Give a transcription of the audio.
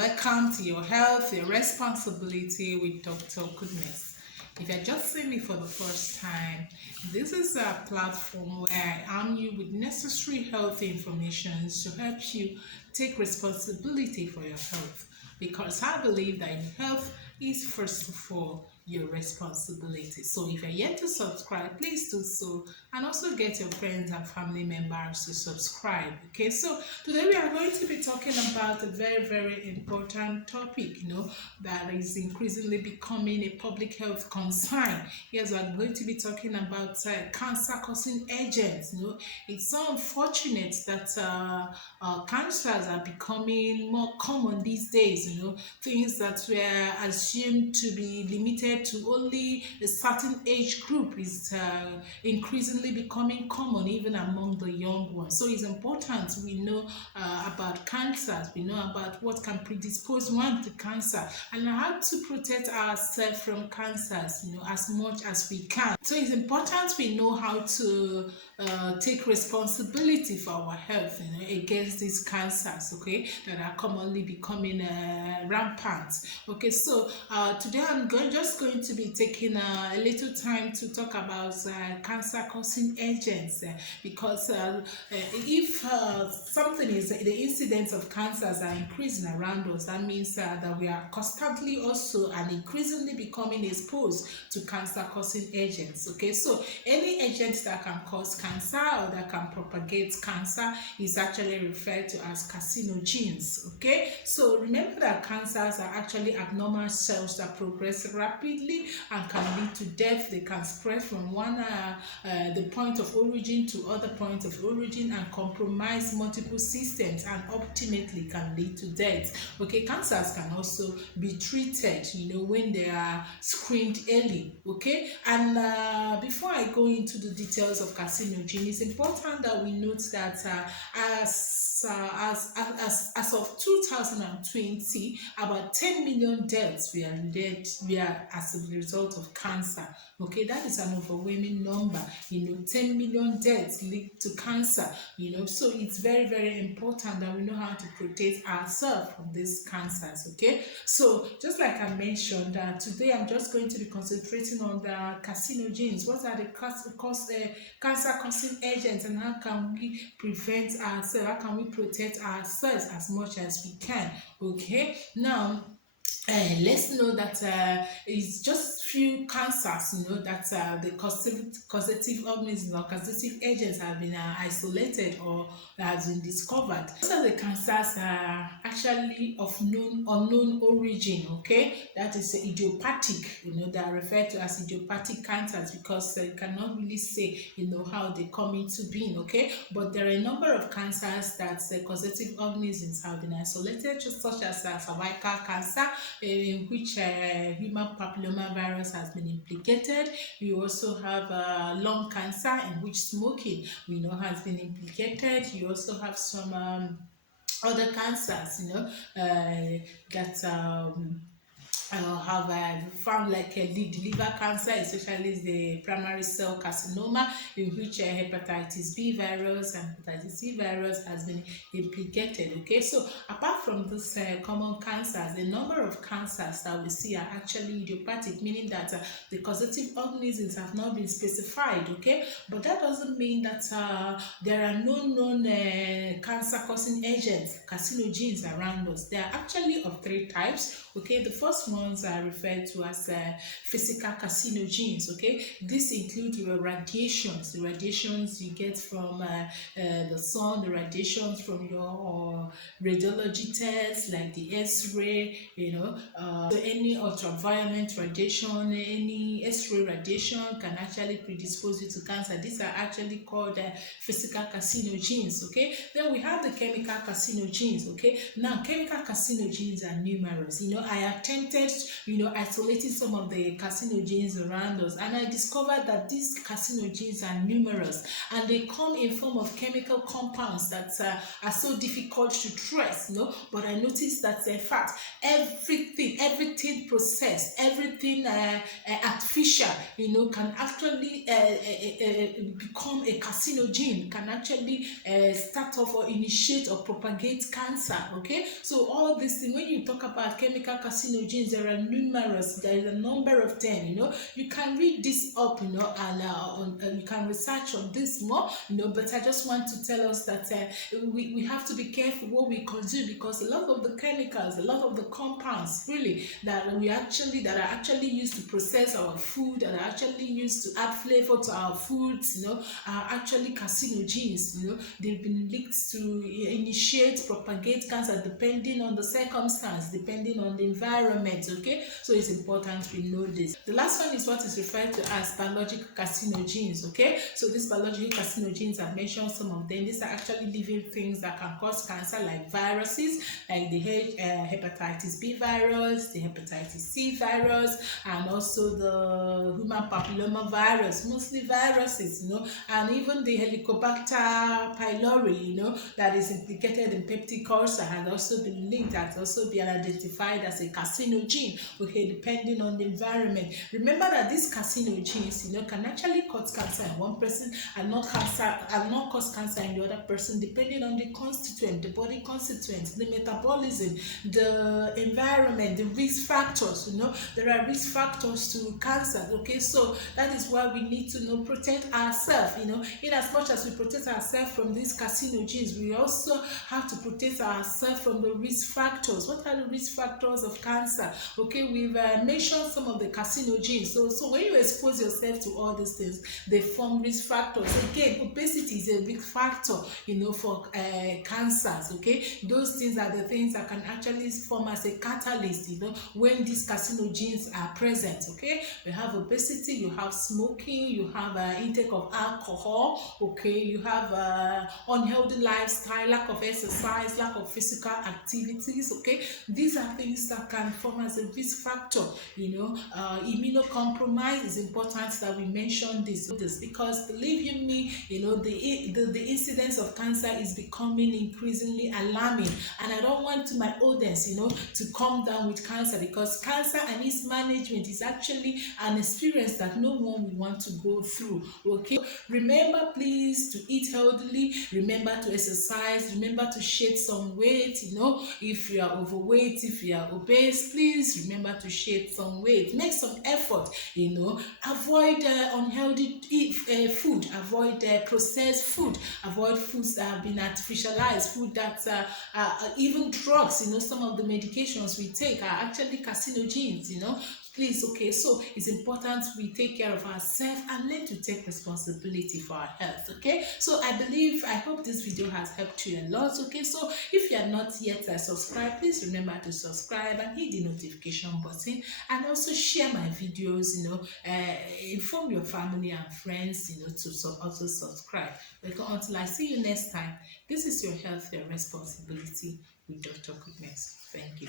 welcome to Your Health, Your Responsibility with Dr. Goodness. If you're just seeing me for the first time, this is a platform where I arm you with necessary health information to help you take responsibility for your health. Because I believe that health is first of all your responsibility. So if you're yet to subscribe, please do so, and also get your friends and family members to subscribe. Okay, so today we are going to be talking about a very important topic, that is increasingly becoming a public health concern. Yes, we are going to be talking about cancer causing agents. It's so unfortunate that cancers are becoming more common these days. Things that were assumed to be limited to only a certain age group is increasingly becoming common even among the young ones. So it's important we know about cancers, we know about what can predispose one to cancer, and how to protect ourselves from cancers, as much as we can. So it's important we know how to take responsibility for our health, against these cancers, okay, that are commonly becoming rampant. Okay, so today I'm just going to be taking a little time to talk about cancer causing agents, because if something is, the incidence of cancers are increasing around us, that means that we are constantly also and increasingly becoming exposed to cancer causing agents. Okay, so any agent that can cause cancer or that can propagate cancer is actually referred to as carcinogens. Okay, so remember that cancers are actually abnormal cells that progress rapidly and can lead to death. They can spread from the point of origin to other points of origin and compromise multiple systems, and ultimately can lead to death. Okay, cancers can also be treated, when they are screened early. Okay, and before I go into the details of carcinogen, it's important that we note that as of 2020, about 10 million deaths were as a result of cancer. Okay, that is an overwhelming number. 10 million deaths linked to cancer. So it's very important that we know how to protect ourselves from these cancers. Okay, so just like I mentioned, today I'm just going to be concentrating on the carcinogens. What are the cancer causing agents, and how can we prevent ourselves? How can we protect ourselves as much as we can? Okay, now let's know that it's just few cancers, that the causative organisms or causative agents have been isolated or has been discovered. Most of the cancers are actually of unknown origin. Okay, that is idiopathic. They are referred to as idiopathic cancers because you cannot really say how they come into being. Okay, but there are a number of cancers that the causative organisms have been isolated, such as cervical cancer, in which human papilloma virus has been implicated. We also have lung cancer, in which smoking has been implicated. You also have some other cancers that have found, like the liver cancer, especially the primary cell carcinoma, in which hepatitis B virus and hepatitis C virus has been implicated. Okay, so apart from these common cancers, the number of cancers that we see are actually idiopathic, meaning that the causative organisms have not been specified. Okay, but that doesn't mean that there are no known cancer causing agents, carcinogens, around us. There are actually of three types. Okay, the first ones are referred to as physical carcinogens. Okay, this includes the radiations you get from the sun, the radiations from your radiology tests, like the X-ray, so any ultraviolet radiation, any X-ray radiation can actually predispose you to cancer. These are actually called physical carcinogens. Okay, then we have the chemical carcinogens. Okay, now chemical carcinogens are numerous. I attempted isolating some of the carcinogens around us, and I discovered that these carcinogens are numerous, and they come in form of chemical compounds that are so difficult to trace, but I noticed that in fact everything processed, everything artificial, can actually become a carcinogen, can actually start off or initiate or propagate cancer. Okay, so all this thing, when you talk about chemical carcinogens, there are numerous, there is a number of them. You can read this up, and you can research on this more, but I just want to tell us that we have to be careful what we consume, because a lot of the chemicals, a lot of the compounds really that are actually used to process our food, that are actually used to add flavor to our foods, are actually carcinogens. They've been linked to initiate, propagate cancer depending on the circumstance, depending on the environment. Okay, so it's important we know this. The last one is what is referred to as biological carcinogens. Okay, so these biological carcinogens, I've mentioned some of them. These are actually living things that can cause cancer, like viruses, like the hepatitis B virus, the hepatitis C virus, and also the human papilloma virus, mostly viruses, and even the Helicobacter pylori, that is implicated in peptic ulcer, has also been linked, has also been identified as a carcinogen, okay, depending on the environment. Remember that these carcinogens, can actually cause cancer in one person and not cause cancer in the other person, depending on the constituent, the body constituents, the metabolism, the environment, the risk factors. There are risk factors to cancer. Okay, so that is why we need to protect ourselves. In as much as we protect ourselves from these carcinogens, we also have to protect ourselves from the risk factors. What are the risk factors of cancer? Okay, we've mentioned some of the carcinogens. So when you expose yourself to all these things, they form risk factors. Again, obesity is a big factor, for cancers. Okay, those things are the things that can actually form as a catalyst, when these carcinogens are present. Okay, we have obesity, you have smoking, you have intake of alcohol. Okay, you have unhealthy lifestyle, lack of exercise, lack of physical activities. Okay, these are things that can form as a risk factor. Immunocompromise is important that we mention this because, believe you me, the incidence of cancer is becoming increasingly alarming, and I don't want my audience to come down with cancer, because cancer and its management is actually an experience that no one will want to go through. Okay, remember please to eat healthily, remember to exercise, remember to shed some weight. If you are overweight, if you are obese, please remember to shed some weight, make some effort. Avoid unhealthy food, avoid processed food, avoid foods that have been artificialized, food that even drugs, some of the medications we take are actually carcinogens. Please, okay, so it's important we take care of ourselves and learn to take responsibility for our health. Okay, so I hope this video has helped you a lot. Okay, so if you are not yet subscribed, please remember to subscribe and hit the notification button, and also share my videos. Inform your family and friends, to also subscribe. Until I see you next time, this is your health, your responsibility with Dr. Goodness. Thank you.